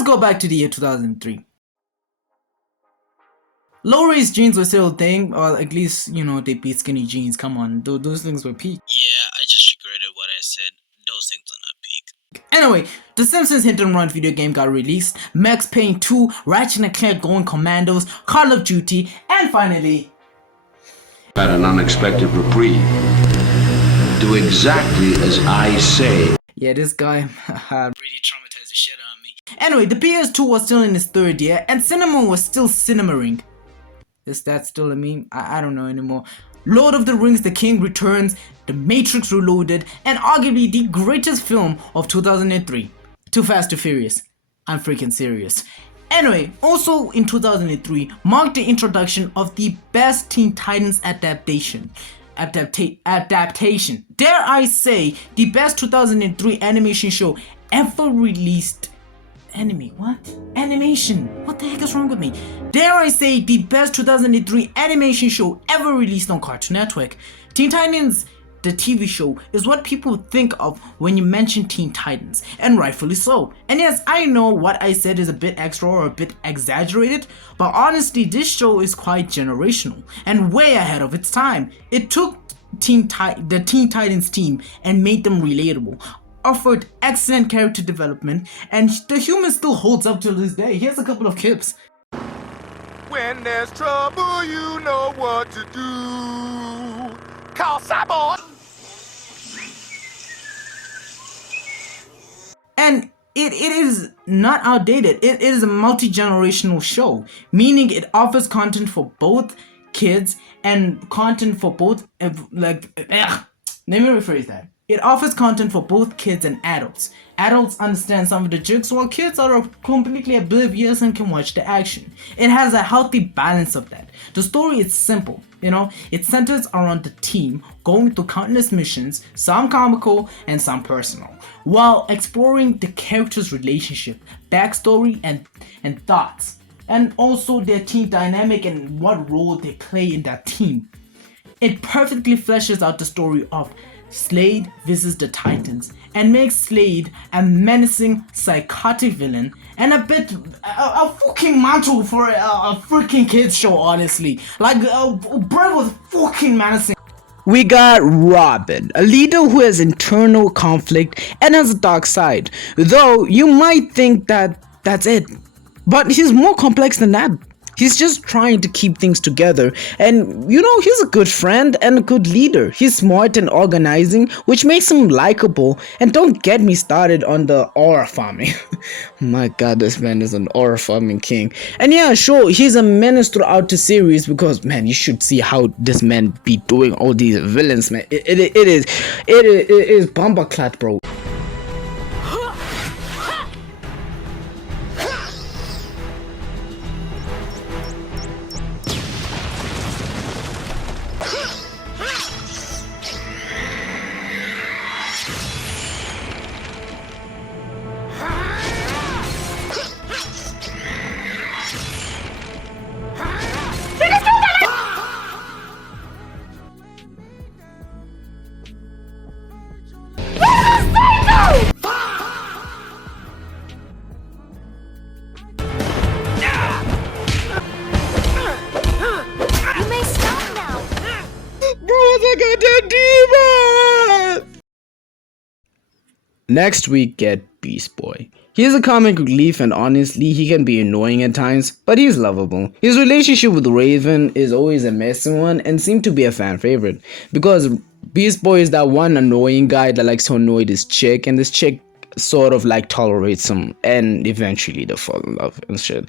let's go back to the year 2003. Low-rise jeans were still a thing, or at least, they beat skinny jeans. Come on, those things were peak. Yeah, I just regretted what I said. Those things are not peak. Anyway, The Simpsons Hit and Run video game got released, Max Payne 2, Ratchet and Clank Going Commandos, Call of Duty, and finally... Had an unexpected reprieve. Do exactly as I say. Yeah, this guy really traumatized the shit out of me. Anyway, the PS2 was still in its third year, and cinema was still cinemering. Is that still a meme? I don't know anymore. Lord of the Rings, The King Returns, The Matrix Reloaded, and arguably the greatest film of 2003. Too Fast, Too Furious. I'm freaking serious. Anyway, also in 2003 marked the introduction of the best Teen Titans adaptation. Dare I say, the best 2003 animation show ever released. Animation. What the heck is wrong with me? Dare I say, the best 2003 animation show ever released on Cartoon Network. Teen Titans, the TV show, is what people think of when you mention Teen Titans, and rightfully so. And yes, I know what I said is a bit extra or a bit exaggerated, but honestly, this show is quite generational and way ahead of its time. It took the Teen Titans team and made them relatable, offered excellent character development, and the humor still holds up to this day. Here's a couple of clips. When there's trouble, you know what to do. Call Cyborg. And it is not outdated. It is a multi-generational show, meaning it offers content for both kids and content for both, let me rephrase that. It offers content for both kids and adults. Adults understand some of the jokes while kids are completely oblivious and can watch the action. It has a healthy balance of that. The story is simple, it centers around the team going through countless missions, some comical and some personal, while exploring the characters' relationship, backstory and thoughts, and also their team dynamic and what role they play in that team. It perfectly fleshes out the story of Slade versus the Titans and makes Slade a menacing, psychotic villain and a fucking mantle for a freaking kids show, honestly. Like, Brett was fucking menacing. We got Robin, a leader who has internal conflict and has a dark side. Though you might think that that's it, but he's more complex than that. He's just trying to keep things together, and he's a good friend and a good leader. He's smart and organizing, which makes him likable. And don't get me started on the aura farming. My god, this man is an aura farming king. And yeah, sure, he's a menace throughout the series because, man, you should see how this man be doing all these villains, man. It is bomberclat, bro. Next we get Beast Boy. He is a comic relief and honestly he can be annoying at times, but he's lovable. His relationship with Raven is always a messy one and seemed to be a fan favorite because Beast Boy is that one annoying guy that likes to annoy this chick, and this chick sort of like tolerates him and eventually they fall in love and shit.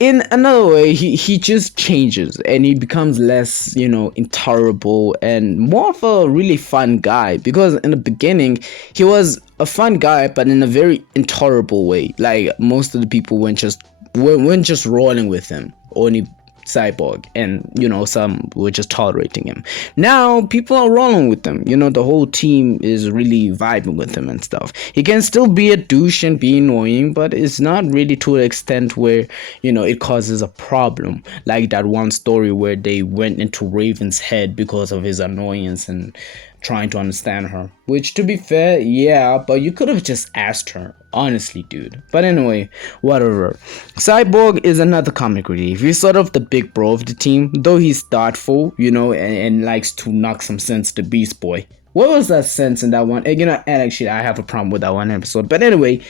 In another way, he just changes and he becomes less, intolerable and more of a really fun guy, because in the beginning he was a fun guy but in a very intolerable way. Like most of the people weren't just rolling with him, only Cyborg, and some were just tolerating him. Now people are rolling with him, the whole team is really vibing with him and stuff. He can still be a douche and be annoying, but it's not really to an extent where it causes a problem, like that one story where they went into Raven's head because of his annoyance and trying to understand her. Which, to be fair, yeah, but you could have just asked her. Honestly, dude. But anyway, whatever. Cyborg is another comic relief. He's sort of the big bro of the team, though he's thoughtful, and likes to knock some sense to Beast Boy. What was that sense in that one? And actually, I have a problem with that one episode. But anyway,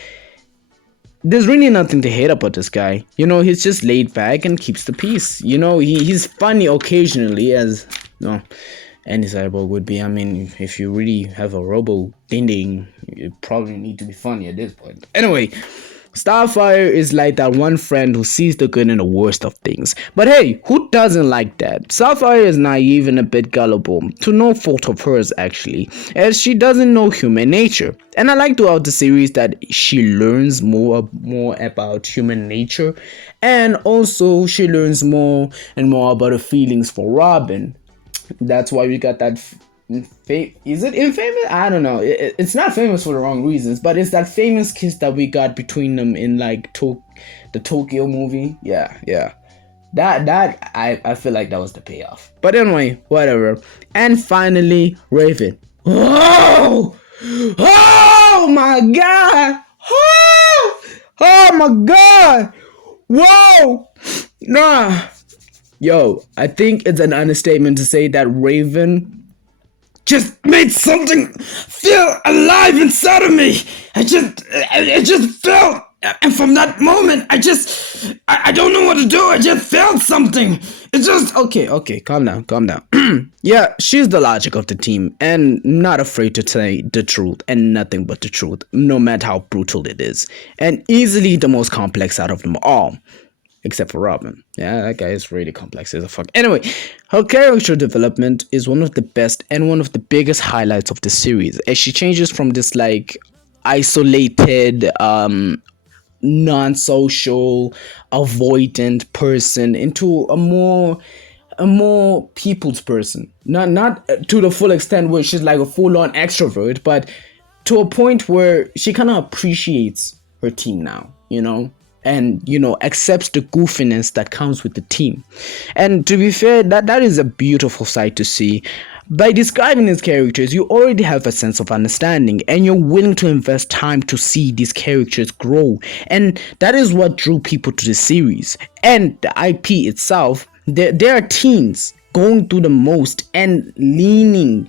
there's really nothing to hate about this guy. He's just laid back and keeps the peace. He's funny occasionally, as any cyborg would be. I mean, if you really have a robo ding, you probably need to be funny at this point. Anyway, Starfire is like that one friend who sees the good in the worst of things. But hey, who doesn't like that? Starfire is naive and a bit gullible, to no fault of hers actually, as she doesn't know human nature. And I like throughout the series that she learns more about human nature, and also she learns more and more about her feelings for Robin. That's why we got that. Is it infamous? I don't know. It's not famous for the wrong reasons, but it's that famous kiss that we got between them in like the Tokyo movie. Yeah. That I feel like that was the payoff. But anyway, whatever. And finally, Raven. Oh my god! Oh my god! Whoa! Nah. Yo, I think it's an understatement to say that Raven just made something feel alive inside of me. It just felt, and from that moment, I don't know what to do. I just felt something. It's just, okay, calm down. Yeah, she's the logic of the team, and not afraid to say the truth, and nothing but the truth, no matter how brutal it is. And easily the most complex out of them all. Except for Robin. Yeah, that guy is really complex as a fuck. Anyway, her character development is one of the best and one of the biggest highlights of the series, as she changes from this like isolated, non-social, avoidant person into a more people's person. Not to the full extent where she's like a full-on extrovert, but to a point where she kind of appreciates her team now, and accepts the goofiness that comes with the team. And to be fair, that is a beautiful sight to see. By describing these characters, you already have a sense of understanding, and you're willing to invest time to see these characters grow. And that is what drew people to the series. And the IP itself, there are teens going through the most and leaning,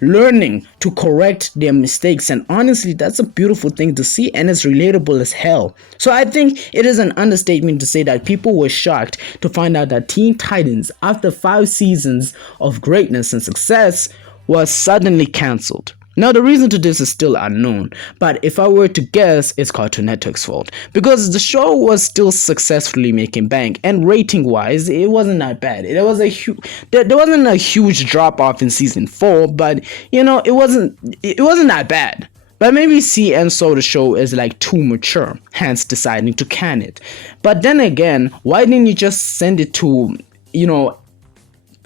learning to correct their mistakes. And honestly, that's a beautiful thing to see, and it's relatable as hell. So I think it is an understatement to say that people were shocked to find out that Teen Titans, after 5 seasons of greatness and success, was suddenly cancelled. Now, the reason to this is still unknown, but if I were to guess, it's Cartoon Network's fault, because the show was still successfully making bank, and rating-wise, it wasn't that bad. There wasn't a huge drop-off in season 4, but it wasn't that bad. But maybe CN saw the show as like too mature, hence deciding to can it. But then again, why didn't you just send it to,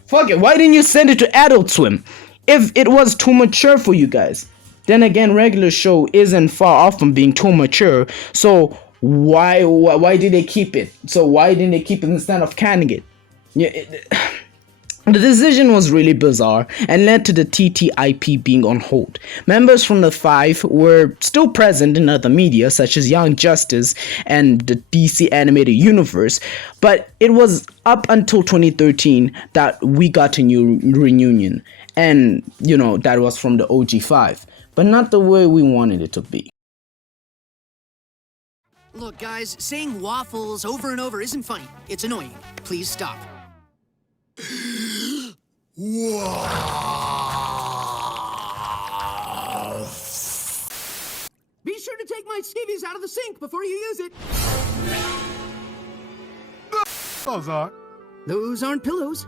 why didn't you send it to Adult Swim? If it was too mature for you guys. Then again, regular show isn't far off from being too mature, so why did they keep it? So why didn't they keep it instead of canning it? The decision was really bizarre and led to the TTIP being on hold. Members from the 5 were still present in other media such as Young Justice and the DC animated universe, but it was up until 2013 that we got a new reunion. And, that was from the OG5, but not the way we wanted it to be. Look, guys, saying waffles over and over isn't funny. It's annoying. Please stop. Be sure to take my skivvies out of the sink before you use it. Those aren't pillows.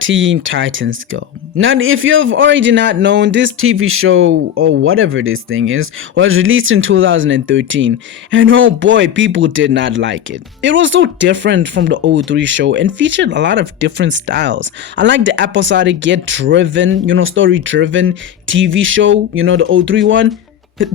Teen Titans Go. Now, if you have already not known, this TV show, or whatever this thing is, was released in 2013, and oh boy, people did not like it. It was so different from the O3 show and featured a lot of different styles. I like the episodic yet driven, story driven TV show, the O3 one.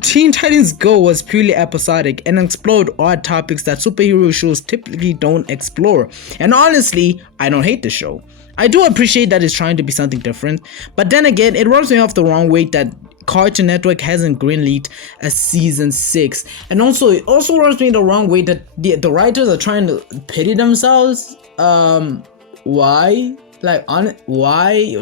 Teen Titans Go was purely episodic and explored odd topics that superhero shows typically don't explore. And honestly, I don't hate the show. I do appreciate that it's trying to be something different, but then again, it rubs me off the wrong way that Cartoon Network hasn't greenlit a season 6, and it also rubs me the wrong way that the writers are trying to pity themselves. Why? Like, why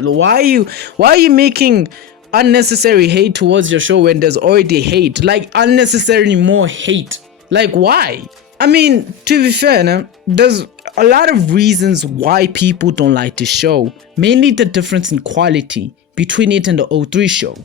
are you making unnecessary hate towards your show when there's already hate? Like, unnecessarily more hate. Like, why? I mean, to be fair, there's a lot of reasons why people don't like the show. Mainly the difference in quality between it and the O3 show.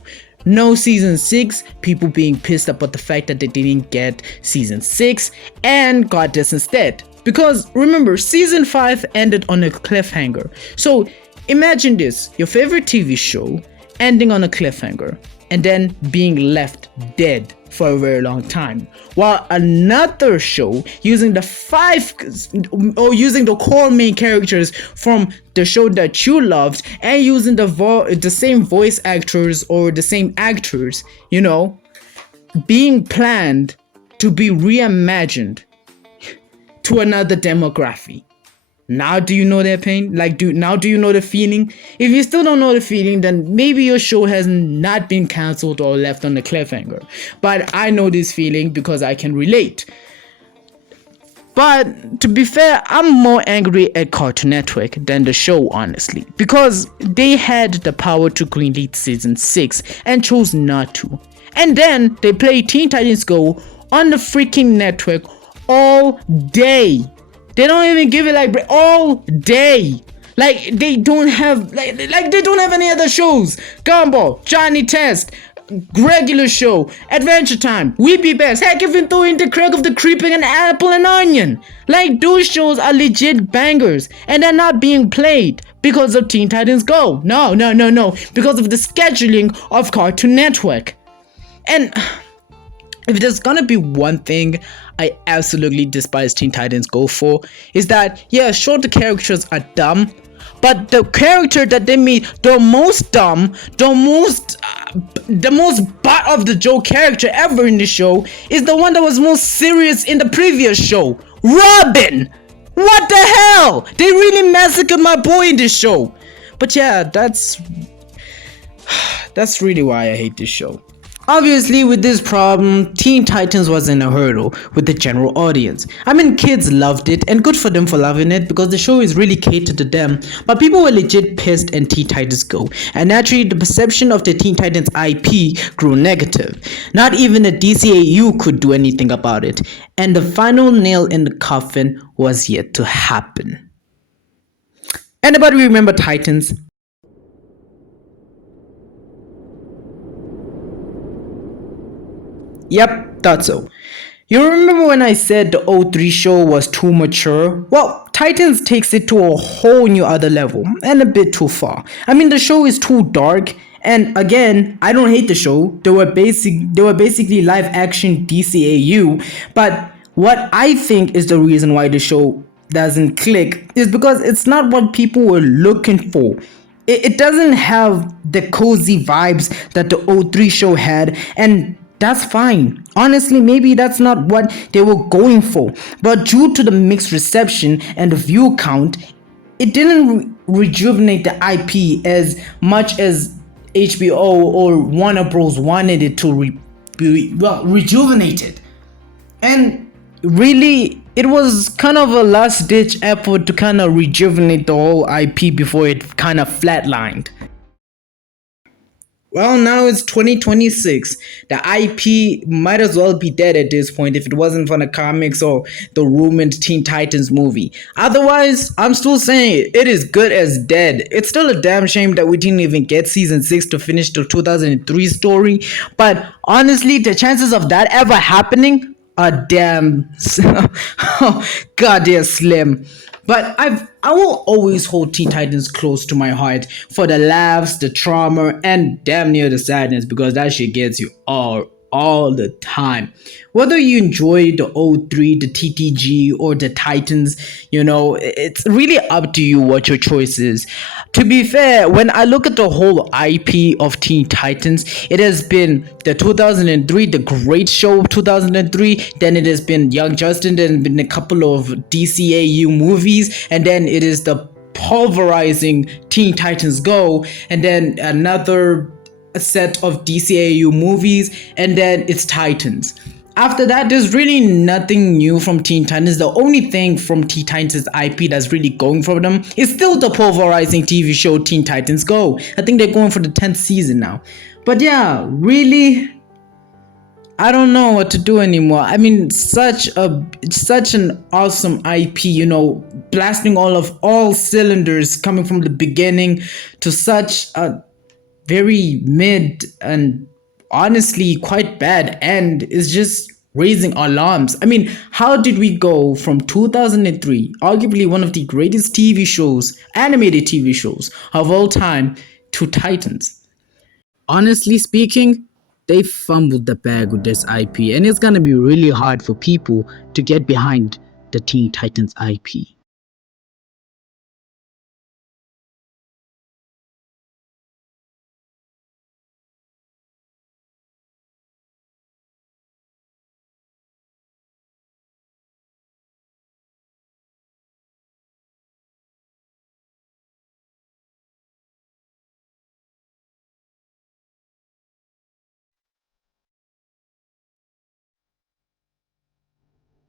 No season 6, people being pissed about the fact that they didn't get season 6 and got this instead. Because remember, season 5 ended on a cliffhanger. So imagine this, your favorite TV show ending on a cliffhanger and then being left dead for a very long time, while another show using the core main characters from the show that you loved and using the same voice actors or the same actors, being planned to be reimagined to another demography. Now do you know that pain? Now do you know the feeling? If you still don't know the feeling, then maybe your show has not been cancelled or left on the cliffhanger. But I know this feeling because I can relate. But to be fair, I'm more angry at Cartoon Network than the show, honestly, because they had the power to greenlight season 6 and chose not to. And then they play Teen Titans Go on the freaking network all day. They don't even give it all day. Like they don't have they don't have any other shows. Gumball, Johnny Test, regular show, Adventure Time, We Be Best, heck, even throw in the Crack of the Creeping and Apple and Onion. Like, those shows are legit bangers and they're not being played because of Teen Titans Go. No. Because of the scheduling of Cartoon Network. And if there's gonna be one thing I absolutely despise Teen Titans Go for, is that, yeah, sure, the characters are dumb, but the character that they made the most dumb, the most butt of the joke character ever in the show is the one that was most serious in the previous show, Robin. What the hell? They really massacred my boy in this show. But yeah, that's really why I hate this show. Obviously, with this problem, Teen Titans wasn't a hurdle with the general audience. I mean, kids loved it, and good for them for loving it because the show is really catered to them, but people were legit pissed in Teen Titans Go, and naturally the perception of the Teen Titans IP grew negative. Not even the DCAU could do anything about it, and the final nail in the coffin was yet to happen. Anybody remember Titans? Yep, thought so. You remember when I said the O3 show was too mature? Well, Titans takes it to a whole new other level, and a bit too far. I mean, the show is too dark, and again, I don't hate the show. They were basically live action DCAU, but what I think is the reason why the show doesn't click is because it's not what people were looking for. It doesn't have the cozy vibes that the O3 show had, and that's fine. Honestly, maybe that's not what they were going for. But due to the mixed reception and the view count, it didn't rejuvenate the IP as much as HBO or Warner Bros. Wanted it to rejuvenate it. And really, it was kind of a last-ditch effort to kind of rejuvenate the whole IP before it kind of flatlined. Well, now it's 2026. The IP might as well be dead at this point if it wasn't for the comics or the rumored Teen Titans movie. Otherwise, I'm still saying it is good as dead. It's still a damn shame that we didn't even get season 6 to finish the 2003 story. But honestly, the chances of that ever happening are damn goddamn slim. But I will always hold Teen Titans close to my heart for the laughs, the trauma, and damn near the sadness, because that shit gets you all all the time. Whether you enjoy the O3, the TTG, or the Titans, it's really up to you what your choice is. To be fair, when I look at the whole IP of Teen Titans, it has been the 2003, the great show of 2003, then it has been Young Justin, then been a couple of DCAU movies, and then it is the pulverizing Teen Titans Go, and then another set of DCAU movies, and then it's Titans. After that, there's really nothing new from Teen Titans. The only thing from Teen Titans IP that's really going for them is still the pulverizing TV show Teen Titans Go. I think they're going for the 10th season now. But yeah, really, I don't know what to do anymore. I mean, such an awesome IP, blasting all cylinders coming from the beginning to such a very mid and honestly quite bad end is just raising alarms. I mean, how did we go from 2003, arguably one of the greatest TV shows, animated TV shows of all time, to Titans? Honestly speaking, they fumbled the bag with this IP, and it's gonna be really hard for people to get behind the Teen Titans IP.